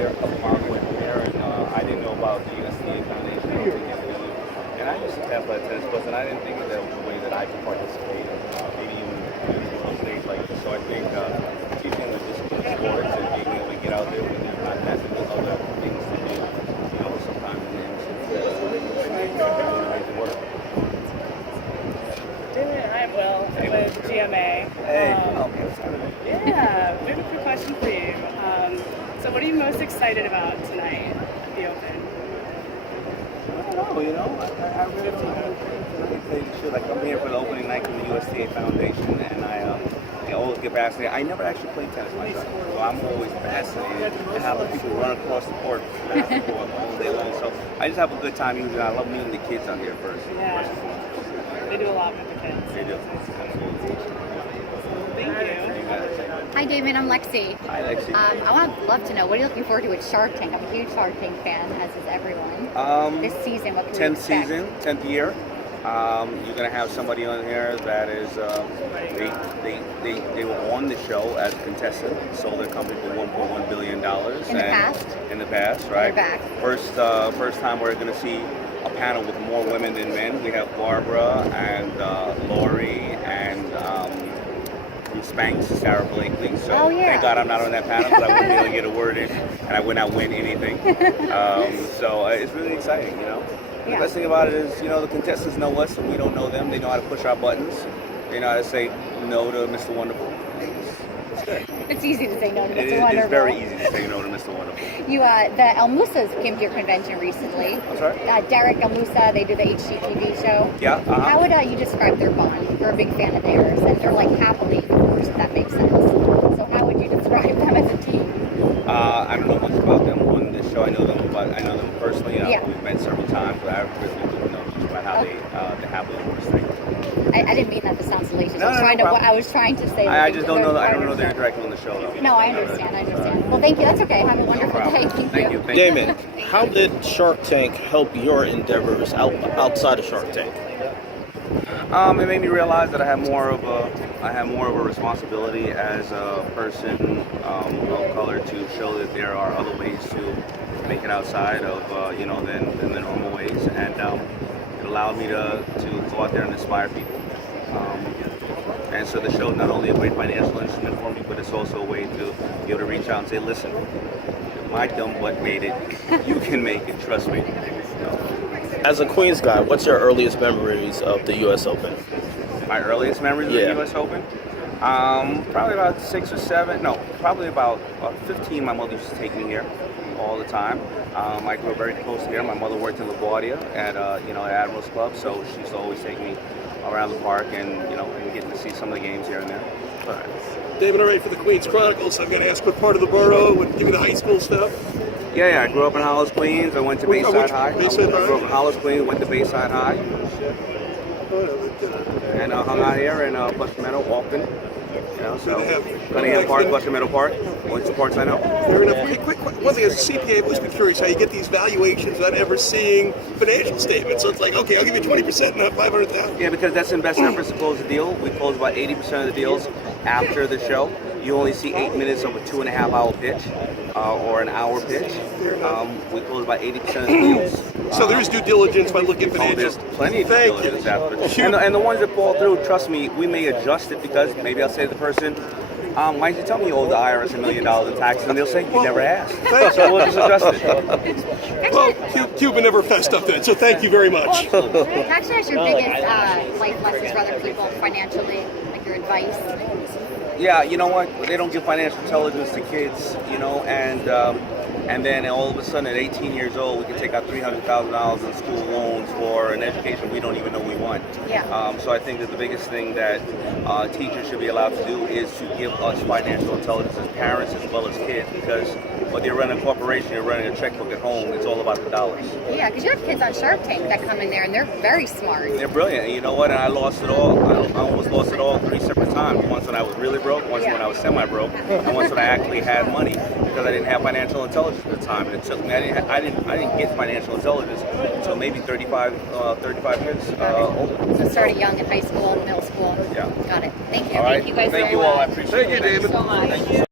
here. Mark went there, and I didn't know about the USDA Foundation. And I used to have tennis clubs, and I didn't think that was a way that I could participate in maybe even on stage like this. So I think teaching the discipline sports and being able to get out there when there's not that many other things to do, sometimes in the amazing work. Hi, Will. I'm with GMA. Hey, Yeah, we have a quick question for you. So what are you most excited about tonight at the Open? I don't know, I really don't know. I tell you the truth, like I'm here for the opening night for the USDA Foundation, and I always get fascinated. I never actually played tennis myself, so I'm always fascinated at how people run across the court basketball all day long. So I just have a good time usually. I love meeting the kids out here first. Yeah. They do a lot with the kids. They do. Thank you. Hi, Daymond. I'm Lexi. Hi, Lexi. I would love to know, what are you looking forward to with Shark Tank? I'm a huge Shark Tank fan, as is everyone. This season, what can we expect? 10th year. You're gonna have somebody on here that is they were on the show as a contestant, sold their company for $1.1 billion. In the past? In the past, right? They're back. First time we're gonna see a panel with more women than men. We have Barbara and Lori and Spanx, Sarah Blakely. So thank God I'm not on that panel because I wouldn't be able to get a word in and I would not win anything. So it's really exciting, The best thing about it is, the contestants know us and we don't know them. They know how to push our buttons. They know how to say no to Mr. Wonderful. It's good. It's easy to say no to Mr. Wonderful. It's very easy to say no to Mr. Wonderful. The El Musas came to your convention recently. I'm sorry? Derek El Musa, they do the HGTV show. Yeah. How would you describe their bond? You're a big fan of theirs, and they're like happily divorced, if that makes sense. So how would you describe them as a team? I don't know much about them on this show. I know them personally. We've met several times, but I really don't know much about how they happily divorced thing. I didn't mean that to sound salacious. No, I was trying to say. I just don't know. I don't know they're directly on the show though. No, I understand. Well, thank you. That's okay. Have a wonderful day. Thank you. Daymond, how did Shark Tank help your endeavors outside of Shark Tank? It made me realize that I have more of a responsibility as a person of color to show that there are other ways to make it outside of than the normal ways, and it allowed me to go out there and inspire people. And so the show is not only a great financial instrument for me, but it's also a way to be able to reach out and say, listen, my dumb butt made it. You can make it. Trust me. As a Queens guy, what's your earliest memories of the U.S. Open? My earliest memories of the U.S. Open? Probably about 6 or 7. No, probably about 15. My mother used to take me here all the time. I grew up very close here. My mother worked in LaGuardia at Admiral's Club, so she used to always take me around the park and and get to see some of the games here and there. David, all right, for the Queens Chronicles, I've got to ask what part of the borough and give me the high school stuff. Yeah, I grew up in Hollis, Queens. I went to Bayside High. I grew up in Hollis, Queens, went to Bayside High. And hung out here in Buster Meadow, Walkton. Cunningham Park, Buster Meadow Park. Went to parks I know. Fair enough. Hey, quick, one thing, as a CPA, I've always been curious how you get these valuations without ever seeing financial statements. So it's like, okay, I'll give you 20%, not $500,000. Yeah, because that's in best efforts to close the deal. We close about 80% of the deals after the show. You only see 8 minutes of a 2.5-hour pitch or an hour pitch. We close about 80% of the deals. So there is due diligence by looking at financials. There's plenty of due diligence after. And the ones that fall through, trust me, we may adjust it because maybe I'll say to the person, why did you tell me you owe the IRS $1 million in taxes? And they'll say, you never asked. So we'll just adjust it. Well, Cuba never fessed up then, so thank you very much. Actually, that's your biggest life lessons for other people financially, like your advice? Yeah, you know what? They don't give financial intelligence to kids, and then all of a sudden at 18 years old, we can take out $300,000 in school loans for an education we don't even know we want. Yeah. So I think that the biggest thing that teachers should be allowed to do is to give us financial intelligence as parents as well as kids, because whether you're running a corporation, you're running a checkbook at home, it's all about the dollars. Yeah, because you have kids on Shark Tank that come in there and they're very smart. They're brilliant. And you know what? And I lost it all. I almost lost it all 3 separate times. Once when I was really broke, once when I was semi-broke, and once when I actually had money, because I didn't have financial intelligence at the time. And it took me, I didn't get financial intelligence until maybe 35 years old. So started young in high school, middle school. Yeah. Got it. Thank you. All right. Thank you guys Thank very you all. I much. appreciate it. Thank you, David. So much. Thank you.